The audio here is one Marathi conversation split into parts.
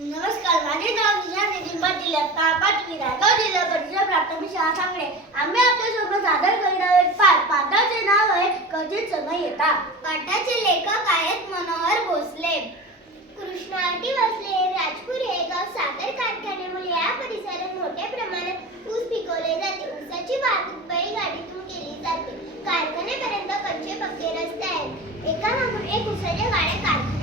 नमस्कार माझे नाव विजया नितीन पाटील. आता पाचवी रायगाव जिल्हा परिषद प्राथमिक शाळा सांगणे. आम्ही आपल्यासोबत सादर करणार आहोत. पाठ पाठाचे नाव आहे कधीच समय येता. पाठाचे लेखक आहेत मनोहर भोसले. कृष्णाटी वसले राजपूर हे गाव साखर कारखान्यामुळे या परिसरात मोठ्या प्रमाणात ऊस पिकवले जाते. ऊसाची वाहतूक बैलगाडीतून केली जाते. कारखान्यापर्यंत कच्चे पक्के रस्ते आहेत. एका मागून एक ऊसाच्या गाड्या कारखान्या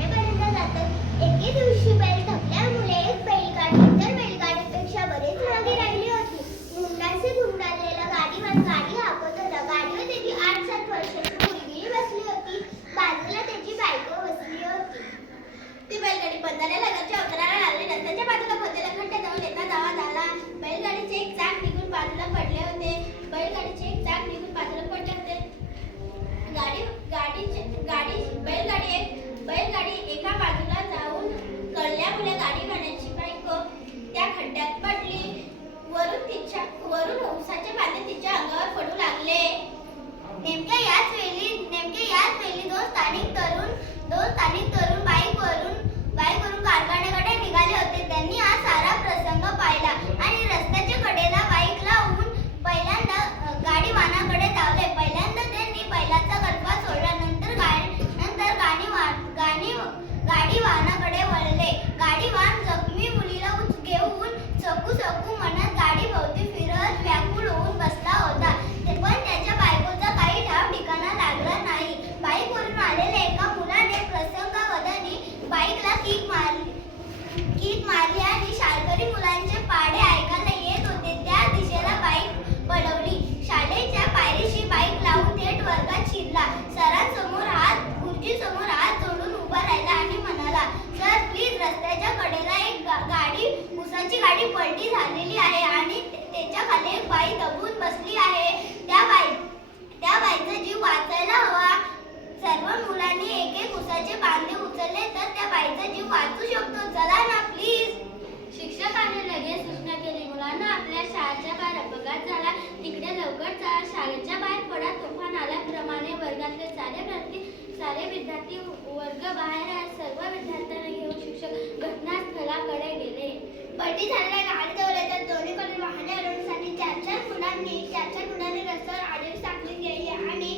पलटी झालेल्या गाडीजवळ येतात दोन्हीकडे वाहने अडवण्यासाठी चार चार मुलांनी चार चार मुलांनी रस्त्यावर आडवी टाकली गेली. आणि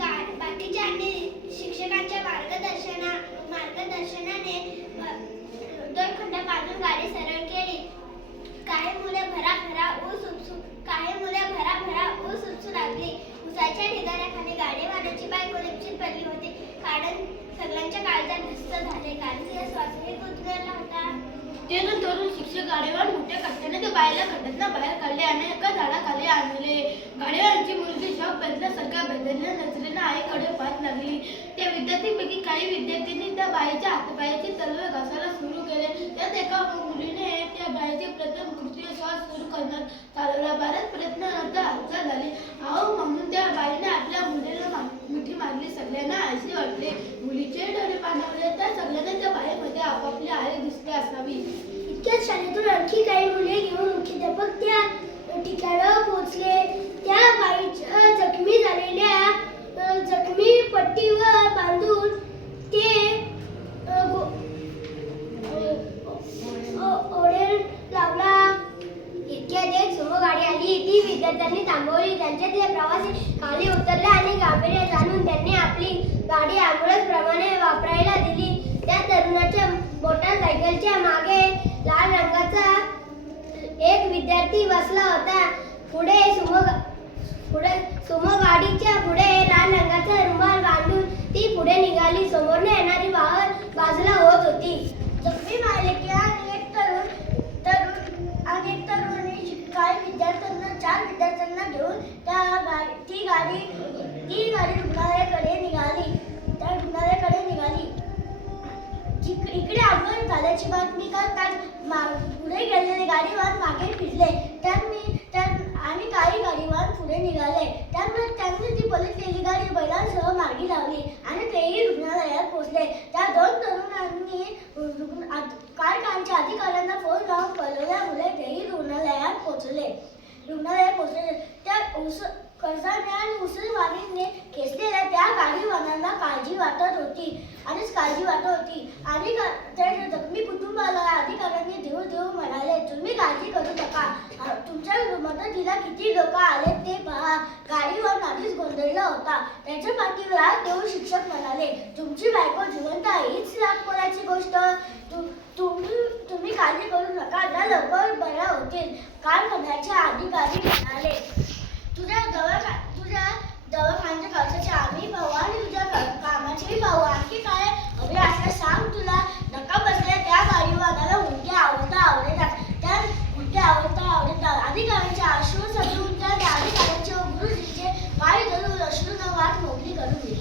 बाकीच्या बाकीच्यांनी शिक्षकांच्या मार्गदर्शना मार्गदर्शनाने दोन खंड बांधून गाडी सरळ केली. काही मुले भरा भरा ऊस उपसू काही मुले भरा भरा ऊस उपसू लागली. उसाच्या ढिगाऱ्याखाली गाडी वाहनाची बायको निश्चित पडली होती. कारण सगळ्यांच्या काळजात भिस्त झाले. कारण तिला श्वासही गुदमरला होता. ते दोन तरुण शिक्षक गाडीवर मोठ्या कष्टाने त्या बाईला खड्ड्यातनं बाहेर काढले आणि एका झाडाखाली आणले. गाडीवारांची मुलगी शॉक बदल्यासारख्या बदलल्या नजरेनं आईकडे पाहत लागली. त्या विद्यार्थीपैकी काही विद्यार्थ्यांनी त्या बाईच्या हातपायाची तलवार घासायला सुरू केले. त्यात एका मुलीने त्या बाईचे प्रथम कृत्य श्वास सुरू करण्यात चालवला बऱ्याच प्रयत्नानंतर हालचाल झाली. आहो म्हणून त्या बाईने आपल्या मुलीला मिठी मारली. सगळ्यांना असे वाटले. मुलीचे डोळे पाणावले तर सगळ्यांना त्या बाईमध्ये आपापली आई दिसते असावी. इतक्यात शाळेतून आणखी काही मुले घेऊन मुख्याध्यापक त्या ठिकाणावर पोहोचले त्या बाईच्या जखमी झालेल्या अ, जखमी पट्टीवर बांधून ते अ, गो- अ, ओ- ओढेल लावला इतक्यात एक सुमो गाडी आली ती विद्यार्थ्यांनी थांबवली. त्यांच्यातले प्रवासी खाली उतरले आणि गांभीर्य जाणून त्यांनी आपली गाडी ॲम्ब्युलन्स प्रमाणे वापरायला दिली. त्या तरुणाच्या मोटारसायकलच्या मागे लाल रंगाचा एक विद्यार्थी बसला होता. पुढे सुमो पुढे सुमो गाडीच्या पुढे लाल रंगाचा रुमाल बांधून ती पुढे निघाली समोरने येणारी वाहन बाजूला होत होती जखमी मालिकी आणि एक तरुण तरुण आणि एक तरुणी काही विद्यार्थ्यांना चार विद्यार्थ्यांना घेऊन त्या गाडी ती गाडी ती गाडी रुग्णालयाकडे निघाली त्या रुग्णालयाकडे निघाली जिक- इकडे झाल्याची बातमी कळताच मा- पुढे गेलेले गाडीवान मागे फिरले. त्यांनी आणि काही गाडीवान पुढे निघाले. त्यामुळे त्यांनी ती पलटलेली गाडी बैलांसह मार्गी लावली आणि तेही रुग्णालयात पोहोचले. त्या दोन तरुणांनी कारखानच्या अधिकाऱ्यांना फोन लावून कळवल्यामुळे तेही रुग्णालयात पोहोचले. रुग्णालयात गाडीला किती लोक आले ते पहा. गाडीवर आधीच गोंधळला होता. त्याच्या पाठीला राग देऊन शिक्षक म्हणाले तुमची बायको जिवंत आहे हीच लाख कोणाची गोष्ट. तुम्ही तुम्ही काळजी Salud.